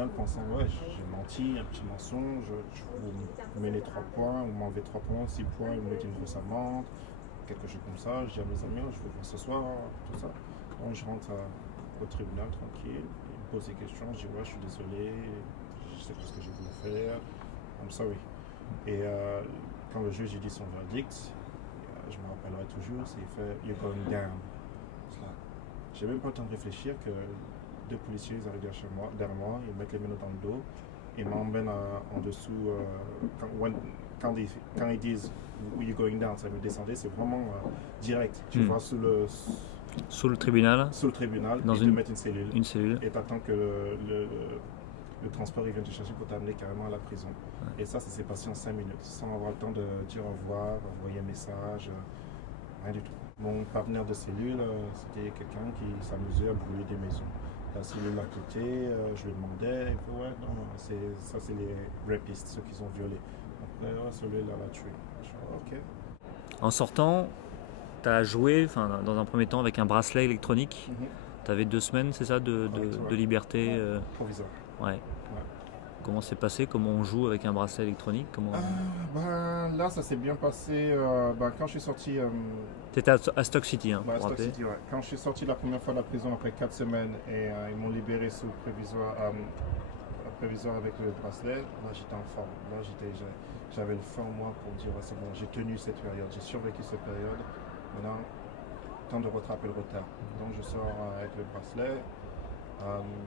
tribunal pensant, ouais, j'ai menti, un petit mensonge, vous mets les 3 points, vous m'enlevez 3 points, 6 points, vous mettez une grosse amende, quelque chose comme ça. Je dis à mes amis, je veux voir ce soir, tout ça. Donc je rentre au tribunal tranquille, ils me posent des questions, je dis ouais, je suis désolé, je sais pas ce que j'ai voulu faire, I'm sorry. Et quand le juge dit son verdict, je me rappellerai toujours, c'est fait you're going down. J'ai même pas le temps de réfléchir que 2 policiers arrivent derrière moi, ils mettent les menottes dans le dos et m'emmènent en dessous. Quand ils disent you're going down, ça me descendait, c'est vraiment direct. Tu vas sous le tribunal, dans ils te mettent une cellule. Et t'attends que le transport il vient te chercher pour t'amener carrément à la prison. Ouais. Et ça s'est passé en 5 minutes, sans avoir le temps de dire au revoir, envoyer un message, rien du tout. Mon partenaire de cellule, c'était quelqu'un qui s'amusait à brûler des maisons. La cellule à côté, je lui demandais, ouais, non, c'est les rapistes, ceux qui ont violé. Après, celui-là l'a tué. Je dis, ok. En sortant, tu as joué dans un premier temps avec un bracelet électronique. Tu avais 2 semaines, c'est ça, de liberté provisoire. Ouais. Comment c'est passé? Comment on joue avec un bracelet électronique? Là, ça s'est bien passé. Quand je suis sorti. Tu étais à Stock City, hein, à Stock City, ouais. Quand je suis sorti la première fois de la prison après 4 semaines et ils m'ont libéré sous prévisoire avec le bracelet, là j'étais en forme. Là j'avais le feu en moi pour dire c'est bon, j'ai tenu cette période, j'ai survécu cette période. Maintenant, temps de rattraper le retard. Donc je sors avec le bracelet.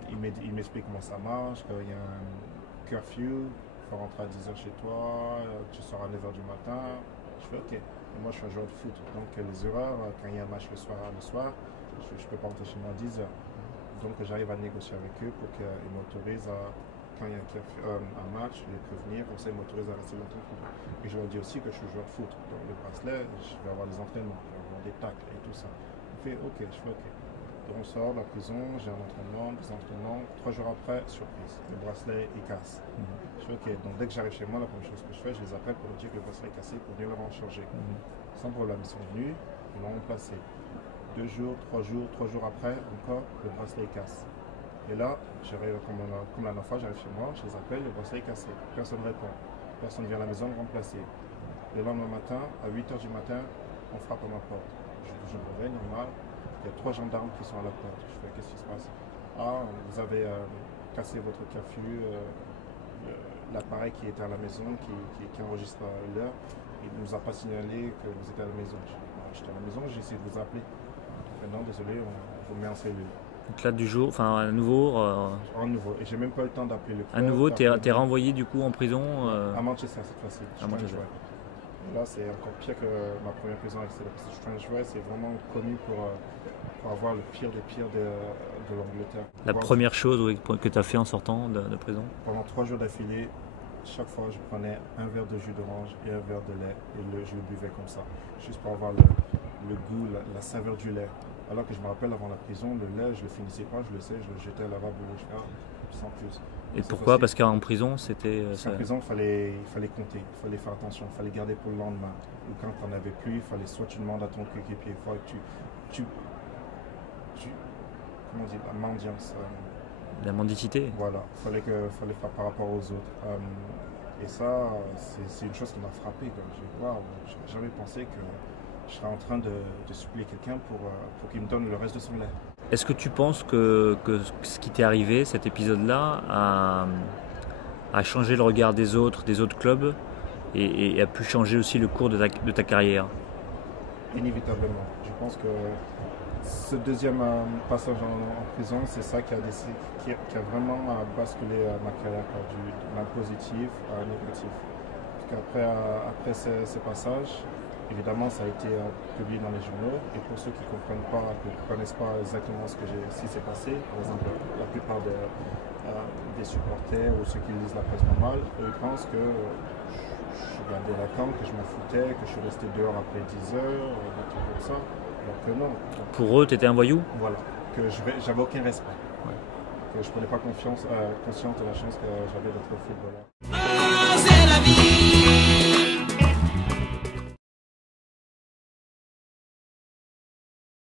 Il m'explique comment ça marche, qu'il y a un curfew, il faut rentrer à 10h chez toi, tu sors à 9h du matin. Je fais ok. Et moi je suis un joueur de foot, donc les erreurs, quand il y a un match le soir, je ne peux pas rentrer chez moi à 10h. Donc j'arrive à négocier avec eux pour qu'ils m'autorisent quand il y a un match, les prévenir, comme ça ils m'autorisent à rester longtemps. Et je leur dis aussi que je suis joueur de foot. Donc le bracelet, je vais avoir des entraînements, je vais avoir des tacles et tout ça. Il fait ok, je fais ok. Donc on sort de la prison, j'ai un entraînement, des entraînements. 3 jours après, surprise, le bracelet il casse. Je fais ok, donc dès que j'arrive chez moi, la première chose que je fais, je les appelle pour leur dire que le bracelet est cassé pour venir le changer. Sans problème, ils sont venus, ils l'ont remplacé. 2 jours, 3 jours après, encore, le bracelet casse. Et là, j'arrive comme la dernière fois, j'arrive chez moi, je les appelle, le bracelet est cassé. Personne ne répond. Personne vient à la maison le remplacer. Le lendemain matin, à 8h du matin, on frappe à ma porte. Je me réveille, normal. Il y a 3 gendarmes qui sont à la porte. Je fais, qu'est-ce qui se passe? Ah, vous avez cassé votre curfew, l'appareil qui était à la maison, qui enregistre l'heure, il ne nous a pas signalé que vous étiez à la maison. J'étais à la maison, j'ai essayé de vous appeler. Non, désolé, on vous met en cellule. Donc là, du jour, à nouveau. À nouveau, et j'ai même pas eu le temps d'appeler le club. À nouveau, t'es renvoyé du coup en prison à Manchester cette fois-ci. À Manchester. Là, c'est encore pire que ma première prison avec Strange. C'est vraiment connu pour avoir le pire des pires de l'Angleterre. La première chose que tu as fait en sortant de prison? Pendant 3 jours d'affilée, chaque fois je prenais un verre de jus d'orange et un verre de lait et je le buvais comme ça, juste pour avoir le goût, la saveur du lait. Alors que je me rappelle avant la prison, le lait, je le finissais pas, je le jetais à la lavabo, sans plus. Et pourquoi? Parce qu'en prison, c'était... En prison, il fallait compter, il fallait faire attention, il fallait garder pour le lendemain. Ou quand tu n'en avais plus, il fallait soit tu demandes à ton coéquipier, il faut que tu comment on dit, la mendiance. La mendicité. Voilà, il fallait faire par rapport aux autres. Et ça, c'est une chose qui m'a frappé. Je n'ai jamais pensé que je serais en train de supplier quelqu'un pour qu'il me donne le reste de son lait. Est-ce que tu penses que ce qui t'est arrivé, cet épisode-là, a changé le regard des autres clubs et a pu changer aussi le cours de ta carrière? Inévitablement. Je pense que ce deuxième passage en prison, c'est ça qui a vraiment basculé ma carrière d'un positif à un négatif. Parce qu'après ce passage, évidemment, ça a été publié dans les journaux. Et pour ceux qui ne connaissent pas exactement ce qui s'est passé, par exemple, la plupart des supporters ou ceux qui lisent la presse normale, eux pensent que je gardais la camp, que je m'en foutais, que je suis resté dehors après 10 heures, des trucs comme ça. Alors que non. Pour eux, tu étais un voyou? Voilà, que j'avais aucun respect. Ouais. Que je ne prenais pas conscience de la chance que j'avais d'être footballeur.